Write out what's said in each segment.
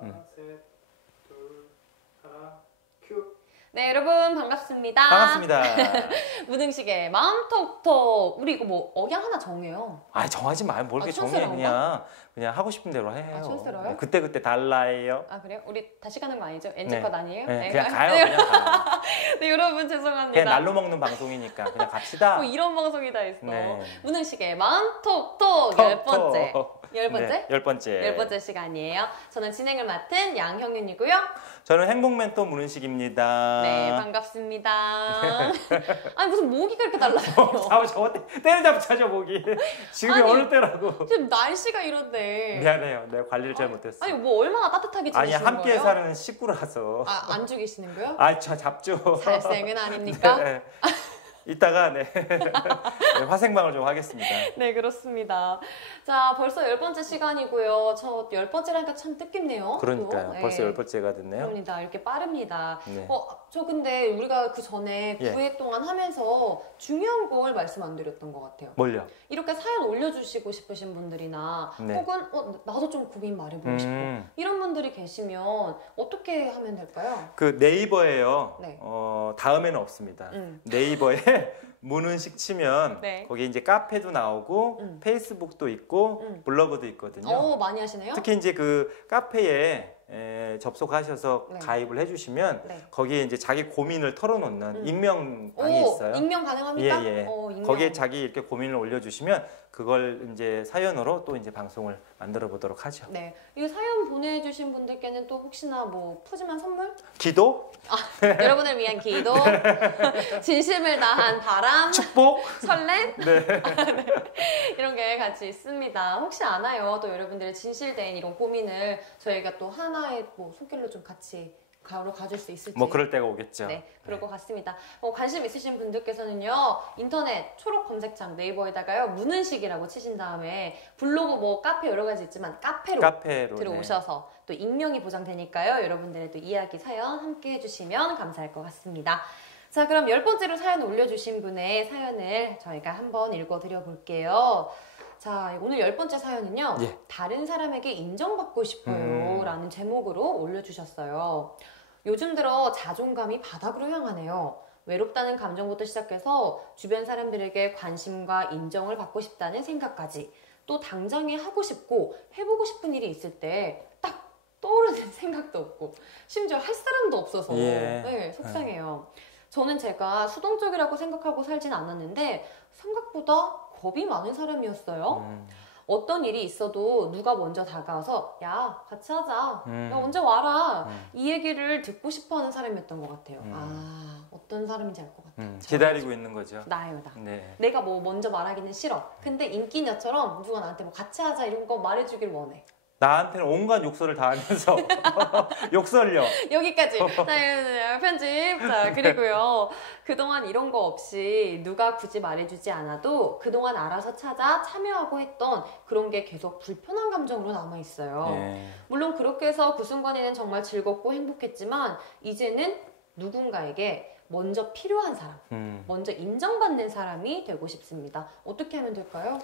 하나, 셋, 둘, 하나, 큐. 네, 여러분 반갑습니다. 반갑습니다. 무등식의 마음톡톡. 우리 이거 뭐 억양 하나 정해요. 아, 정하지 마요. 뭘 이렇게 정해. 그냥 하고 싶은 대로 해요. 아, 촌스러워요? 네, 그때 달라요. 아, 그래요? 우리 다시 가는 거 아니죠? 엔지컷 네. 아니에요? 네, 그냥 가요. 그냥 가요. 네, 여러분 죄송합니다. 그냥 날로 먹는 방송이니까 그냥 갑시다. 뭐 이런 방송이 다 있어. 네. 무등식의 마음톡톡 열 번째. 열 번째? 네, 열 번째. 열 번째 시간이에요. 저는 진행을 맡은 양형윤이고요. 저는 행복멘토 문은식입니다. 네, 반갑습니다. 아니 무슨 모기가 이렇게 달라요? 저거 때려잡고 찾아 보기. 지금이 아니, 어느 때라고. 지금 날씨가 이런데. 미안해요. 내가 관리를 잘 못했어. 아니 뭐 얼마나 따뜻하게 아니, 지내시는 함께 거예요? 사는 식구라서. 아, 안 죽이시는 거요? 아, 저 잡죠. 살생은 아닙니까? 네. 이따가 네, 화생방을 좀 하겠습니다. 네, 그렇습니다. 자, 벌써 열 번째 시간이고요. 저 열 번째라니까 참 뜻깊네요. 그러니까요. 또. 벌써 네. 열 번째가 됐네요. 그럽니다. 이렇게 빠릅니다. 네. 저 근데 우리가 그 전에 예. 9회 동안 하면서 중요한 걸 말씀 안 드렸던 것 같아요. 뭘요? 이렇게 사연 올려주시고 싶으신 분들이나 네. 혹은 나도 좀 고민 말해보고 싶어. 이런 분들이 계시면 어떻게 하면 될까요? 그 네이버에요. 네. 다음에는 없습니다. 네이버에 문은식 치면 네. 거기 이제 카페도 나오고 페이스북도 있고 블로그도 있거든요. 많이 하시네요? 특히 이제 그 카페에 접속하셔서 네. 가입을 해주시면 네. 거기에 이제 자기 고민을 털어놓는 익명방이 있어요. 익명 가능합니까? 예, 예. 익명. 거기에 자기 이렇게 고민을 올려주시면 그걸 이제 사연으로 또 이제 방송을 만들어 보도록 하죠. 네. 이 사연 보내주신 분들께는 또 혹시나 뭐 푸짐한 선물? 기도, 여러분을 위한 기도, 진심을 다한 바람, 축복, 설렘? 네. 네. 이런 게 같이 있습니다. 혹시 아나요? 또 여러분들의 진실된 이런 고민을 저희가 또 하나의 뭐 손길로 좀 같이 가줄 수 있을지. 뭐 그럴 때가 오겠죠. 네, 그럴 것 같습니다. 관심 있으신 분들께서는요, 인터넷 초록 검색창 네이버에다가요, 문은식이라고 치신 다음에 블로그 뭐 카페 여러 가지 있지만 카페로 들어오셔서 또 익명이 보장되니까요, 여러분들의 또 이야기 사연 함께 해주시면 감사할 것 같습니다. 자, 그럼 열 번째로 사연 올려주신 분의 사연을 저희가 한번 읽어드려 볼게요. 자, 오늘 열 번째 사연은요, 예. 다른 사람에게 인정받고 싶어요 라는 제목으로 올려주셨어요. 요즘 들어 자존감이 바닥으로 향하네요. 외롭다는 감정부터 시작해서 주변 사람들에게 관심과 인정을 받고 싶다는 생각까지, 또 당장에 하고 싶고 해보고 싶은 일이 있을 때 딱 떠오르는 생각도 없고 심지어 할 사람도 없어서 예. 네, 속상해요. 저는 제가 수동적이라고 생각하고 살진 않았는데 생각보다 겁이 많은 사람이었어요. 어떤 일이 있어도 누가 먼저 다가와서 야, 같이 하자. 야, 언제 와라. 이 얘기를 듣고 싶어하는 사람이었던 것 같아요. 어떤 사람인지 알 것 같아요. 기다리고 있는 거죠. 나예요, 나. 네. 내가 뭐 먼저 말하기는 싫어. 근데 인기녀처럼 누가 나한테 뭐 같이 하자 이런 거 말해주길 원해. 나한테는 온갖 욕설을 다 하면서 욕설요. 여기까지. 자, 편집. 자, 그리고요. 그동안 이런 거 없이 누가 굳이 말해주지 않아도 그동안 알아서 찾아 참여하고 했던 그런 게 계속 불편한 감정으로 남아있어요. 네. 물론 그렇게 해서 그 순간에는 정말 즐겁고 행복했지만 이제는 누군가에게 먼저 필요한 사람, 먼저 인정받는 사람이 되고 싶습니다. 어떻게 하면 될까요?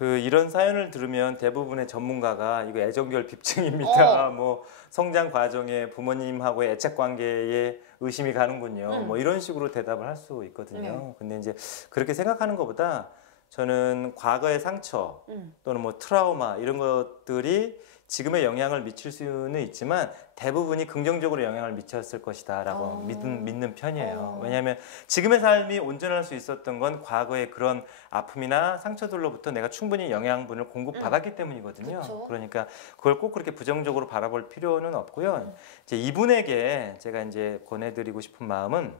이런 사연을 들으면 대부분의 전문가가 이거 애정결핍증입니다. 뭐 성장 과정에 부모님하고의 애착 관계에 의심이 가는군요. 뭐 이런 식으로 대답을 할 수 있거든요. 근데 이제 그렇게 생각하는 것보다 저는 과거의 상처 또는 뭐 트라우마 이런 것들이 지금의 영향을 미칠 수는 있지만 대부분이 긍정적으로 영향을 미쳤을 것이다 라고 믿는 편이에요. 왜냐하면 지금의 삶이 온전할 수 있었던 건 과거의 그런 아픔이나 상처들로부터 내가 충분히 영양분을 공급받았기 때문이거든요. 그쵸. 그러니까 그걸 꼭 그렇게 부정적으로 바라볼 필요는 없고요. 이제 이분에게 제가 이제 권해드리고 싶은 마음은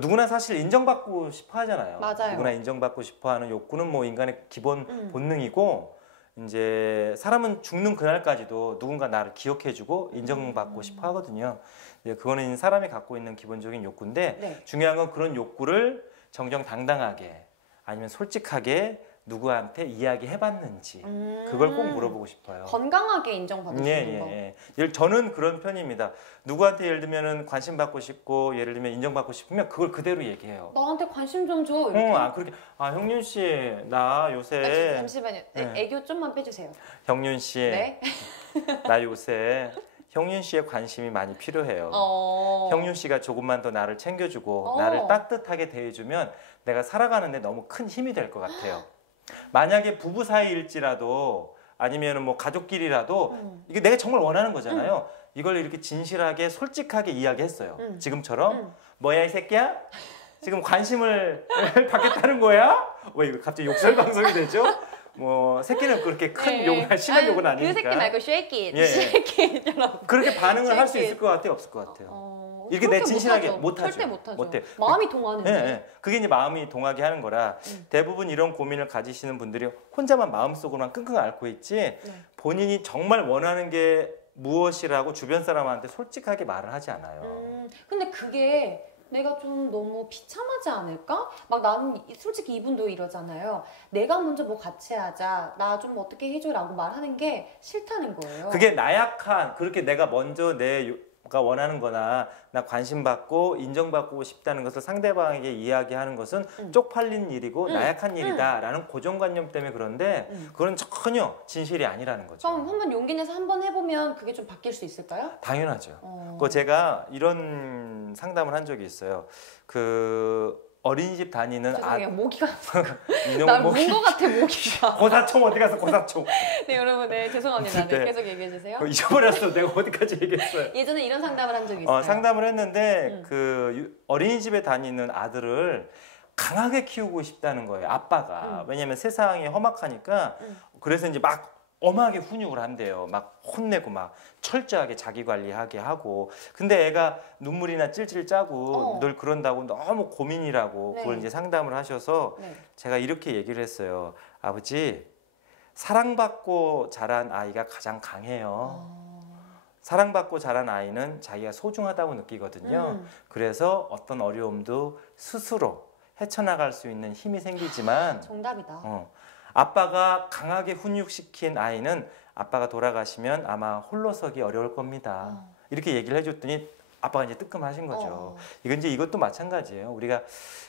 누구나 사실 인정받고 싶어 하잖아요. 맞아요. 누구나 인정받고 싶어 하는 욕구는 뭐 인간의 기본 본능이고 이제 사람은 죽는 그날까지도 누군가 나를 기억해주고 인정받고 싶어 하거든요. 그거는 사람이 갖고 있는 기본적인 욕구인데 네. 중요한 건 그런 욕구를 정정당당하게 아니면 솔직하게 누구한테 이야기해봤는지 그걸 꼭 물어보고 싶어요. 건강하게 인정받으시는 거. 예. 저는 그런 편입니다. 누구한테 예를 들면은 관심 받고 싶고 예를 들면 인정받고 싶으면 그걸 그대로 얘기해요. 나한테 관심 좀 줘. 이렇게. 그렇게 형윤 씨, 나 요새 잠시만요. 네. 애교 좀만 빼주세요. 형윤 씨, 네. 나 요새 형윤 씨의 관심이 많이 필요해요. 형윤 씨가 조금만 더 나를 챙겨주고 나를 따뜻하게 대해주면 내가 살아가는데 너무 큰 힘이 될 것 같아요. 만약에 부부 사이일지라도 아니면 뭐 가족끼리라도 이게 내가 정말 원하는 거잖아요. 이걸 이렇게 진실하게 솔직하게 이야기했어요. 지금처럼 뭐야 이 새끼야? 지금 관심을 받겠다는 거야? 왜 이거 갑자기 욕설 방송이 되죠? 뭐 새끼는 그렇게 큰 욕을 심한 욕은 아니니까. 그 새끼 말고 shake it, 예. shake it. 그렇게 반응을 할 수 있을 것 같아요, 없을 것 같아요. 이렇게 내 진실하게 못하죠. 절대 못하죠. 못해. 마음이 동하는데. 예. 그게 이제 마음이 동하게 하는 거라 대부분 이런 고민을 가지시는 분들이 혼자만 마음속으로만 끙끙 앓고 있지 본인이 정말 원하는 게 무엇이라고 주변 사람한테 솔직하게 말을 하지 않아요. 근데 그게 내가 좀 너무 비참하지 않을까? 막 나는 솔직히 이분도 이러잖아요. 내가 먼저 뭐 같이 하자. 나 좀 어떻게 해줘라고 말하는 게 싫다는 거예요. 그게 나약한 그렇게 내가 먼저 내가 원하는 거나 나 관심 받고 인정받고 싶다는 것을 상대방에게 이야기하는 것은 쪽팔린 일이고 나약한 일이다라는 고정관념 때문에 그런데 그건 전혀 진실이 아니라는 거죠. 그럼 한번 용기 내서 한번 해보면 그게 좀 바뀔 수 있을까요? 당연하죠. 그 제가 이런 상담을 한 적이 있어요. 그 어린이집 다니는 죄송해요. 모기가 인형 나문것 같아 모기가. 고사총 어디 가서 고사총. 네 여러분 네 죄송합니다. 네, 계속 얘기해 주세요. 잊어버렸어. 내가 어디까지 얘기했어요. 예전에 이런 상담을 한 적이 있어요. 상담을 했는데 그 어린이집에 다니는 아들을 강하게 키우고 싶다는 거예요. 아빠가. 왜냐면 세상이 험악하니까 그래서 이제 막 엄하게 훈육을 한대요. 막 혼내고 막 철저하게 자기 관리하게 하고. 근데 애가 눈물이나 찔찔 짜고 늘 그런다고 너무 고민이라고 그걸 이제 상담을 하셔서 제가 이렇게 얘기를 했어요. 아버지, 사랑받고 자란 아이가 가장 강해요. 사랑받고 자란 아이는 자기가 소중하다고 느끼거든요. 그래서 어떤 어려움도 스스로 헤쳐나갈 수 있는 힘이 생기지만 정답이다. 아빠가 강하게 훈육시킨 아이는 아빠가 돌아가시면 아마 홀로서기 어려울 겁니다. 이렇게 얘기를 해줬더니 아빠가 이제 뜨끔하신 거죠. 이건 이제 이것도 마찬가지예요. 우리가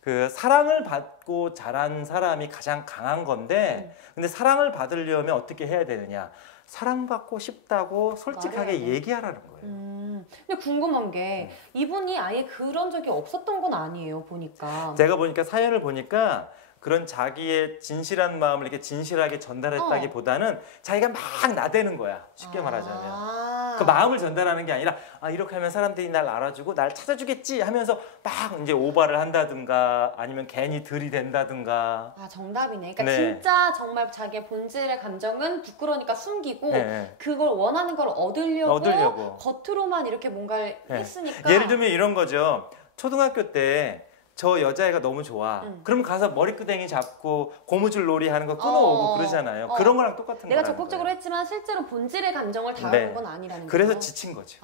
그 사랑을 받고 자란 사람이 가장 강한 건데 근데 사랑을 받으려면 어떻게 해야 되느냐. 사랑받고 싶다고 솔직하게 얘기하라는 거예요. 근데 궁금한 게 이분이 아예 그런 적이 없었던 건 아니에요. 보니까. 제가 보니까 사연을 보니까 그런 자기의 진실한 마음을 이렇게 진실하게 전달했다기보다는 자기가 막 나대는 거야. 쉽게 말하자면. 그 마음을 전달하는 게 아니라 이렇게 하면 사람들이 날 알아주고 날 찾아주겠지 하면서 막 이제 오바를 한다든가 아니면 괜히 들이댄다든가. 정답이네. 그러니까 진짜 정말 자기의 본질의 감정은 부끄러우니까 숨기고 그걸 원하는 걸 얻으려고 겉으로만 이렇게 뭔가를 했으니까. 예를 들면 이런 거죠. 초등학교 때 저 여자애가 너무 좋아. 그러면 가서 머리끄댕이 잡고 고무줄 놀이 하는 거 끊어오고 그러잖아요. 그런 거랑 똑같은 거예요. 내가 적극적으로 했지만 실제로 본질의 감정을 다루는 건 아니라는 거예요. 그래서 지친 거죠.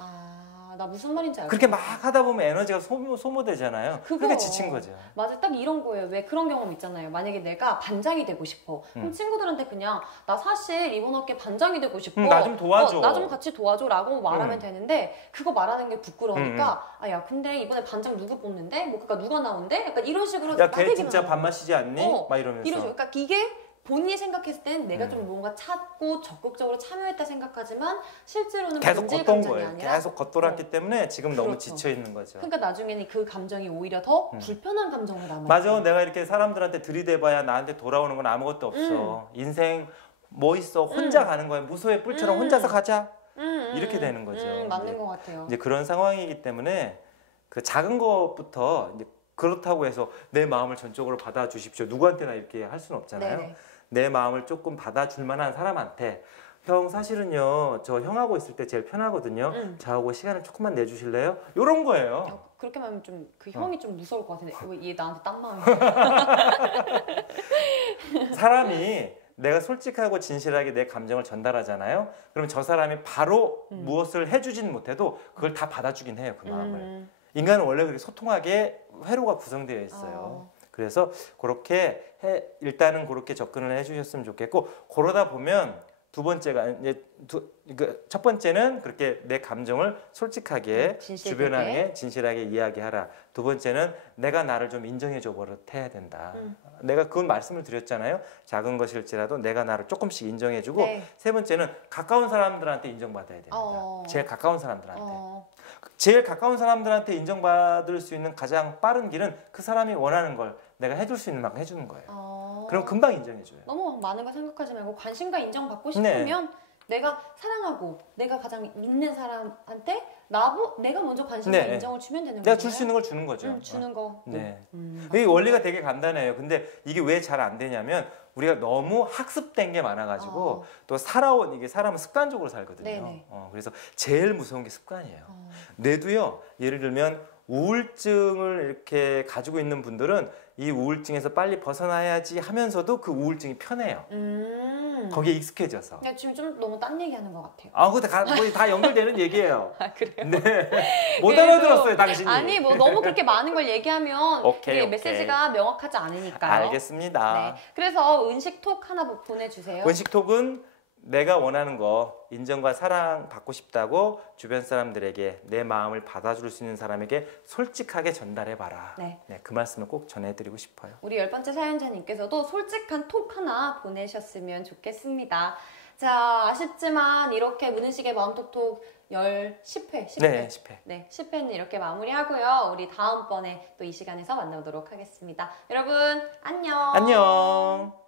나 무슨 말인지 알겠어요. 그렇게 막 하다 보면 에너지가 소모되잖아요. 그게 지친 거죠. 맞아, 딱 이런 거예요. 왜 그런 경험 있잖아요. 만약에 내가 반장이 되고 싶어. 그럼 친구들한테 그냥 나 사실 이번 학기에 반장이 되고 싶어. 나 좀 도와줘. 나 좀 같이 도와줘라고 말하면 되는데 그거 말하는 게 부끄러우니까 야 근데 이번에 반장 누구 뽑는데? 뭐 그러니까 누가 나온대? 약간 이런 식으로 야 걔 진짜 밥 마시지 않니? 막 이러면서. 그러니까 이게 본인이 생각했을 땐 내가 좀 뭔가 찾고 적극적으로 참여했다 생각하지만 실제로는 계속 본질 걷던 감정이 거예요. 아니라 계속 걷돌았기 때문에 지금 너무 그렇죠. 지쳐 있는 거죠. 그러니까 나중에는 그 감정이 오히려 더 불편한 감정으로 남아요. 맞아. 내가 이렇게 사람들한테 들이대봐야 나한테 돌아오는 건 아무것도 없어. 인생 뭐 있어? 혼자 가는 거야. 무소의 뿔처럼 혼자서 가자. 이렇게 되는 거죠. 맞는 것 같아요. 이제 그런 상황이기 때문에 그 작은 것부터 이제 그렇다고 해서 내 마음을 전적으로 받아주십시오. 누구한테나 이렇게 할 수는 없잖아요. 네네. 내 마음을 조금 받아줄 만한 사람한테 형 사실은요 저 형하고 있을 때 제일 편하거든요. 저하고 시간을 조금만 내주실래요? 이런 거예요. 그렇게 하면 좀 그 형이 좀 무서울 것 같은데 왜 얘 나한테 딴 마음이 사람이 내가 솔직하고 진실하게 내 감정을 전달하잖아요. 그러면 저 사람이 바로 무엇을 해주진 못해도 그걸 다 받아주긴 해요. 그 마음을. 인간은 원래 그렇게 소통하게 회로가 구성되어 있어요. 그래서 일단은 그렇게 접근을 해주셨으면 좋겠고, 그러다 보면 두 번째가 이제 첫 번째는 그렇게 내 감정을 솔직하게 주변에 진실하게 이야기하라. 두 번째는 내가 나를 좀 인정해줘 버릇해야 된다. 내가 그건 말씀을 드렸잖아요. 작은 것일지라도 내가 나를 조금씩 인정해주고, 네. 세 번째는 가까운 사람들한테 인정받아야 됩니다. 제일 가까운 사람들한테. 제일 가까운 사람들한테 인정받을 수 있는 가장 빠른 길은 그 사람이 원하는 걸 내가 해줄 수 있는 만큼 해주는 거예요. 그럼 금방 인정해줘요. 너무 많은 걸 생각하지 말고 관심과 인정받고 싶으면 네. 내가 사랑하고 내가 가장 믿는 사람한테 내가 먼저 관심과 네. 인정을 주면 되는 거예요. 내가 줄 수 있는 걸 주는 거죠. 주는 거. 네. 이 원리가 되게 간단해요. 근데 이게 왜 잘 안 되냐면 우리가 너무 학습된 게 많아가지고 또 살아온 이게 사람은 습관적으로 살거든요. 그래서 제일 무서운 게 습관이에요. 뇌도요. 예를 들면 우울증을 이렇게 가지고 있는 분들은 이 우울증에서 빨리 벗어나야지 하면서도 그 우울증이 편해요. 거기에 익숙해져서. 지금 좀 너무 딴 얘기하는 것 같아요. 그거 거의 다 연결되는 얘기예요. 그래요? 네. 못 알아들었어요, 당신이. 아니, 너무 그렇게 많은 걸 얘기하면 오케이. 메시지가 명확하지 않으니까요. 알겠습니다. 네. 그래서 은식톡 하나 보내주세요. 은식톡은 내가 원하는 거, 인정과 사랑 받고 싶다고 주변 사람들에게 내 마음을 받아줄 수 있는 사람에게 솔직하게 전달해봐라. 네, 그 말씀을 꼭 전해드리고 싶어요. 우리 10번째 사연자님께서도 솔직한 톡 하나 보내셨으면 좋겠습니다. 자, 아쉽지만 이렇게 문은식의 마음톡톡 10회. 네, 10회. 네, 10회는 이렇게 마무리하고요. 우리 다음번에 또 이 시간에서 만나보도록 하겠습니다. 여러분, 안녕. 안녕.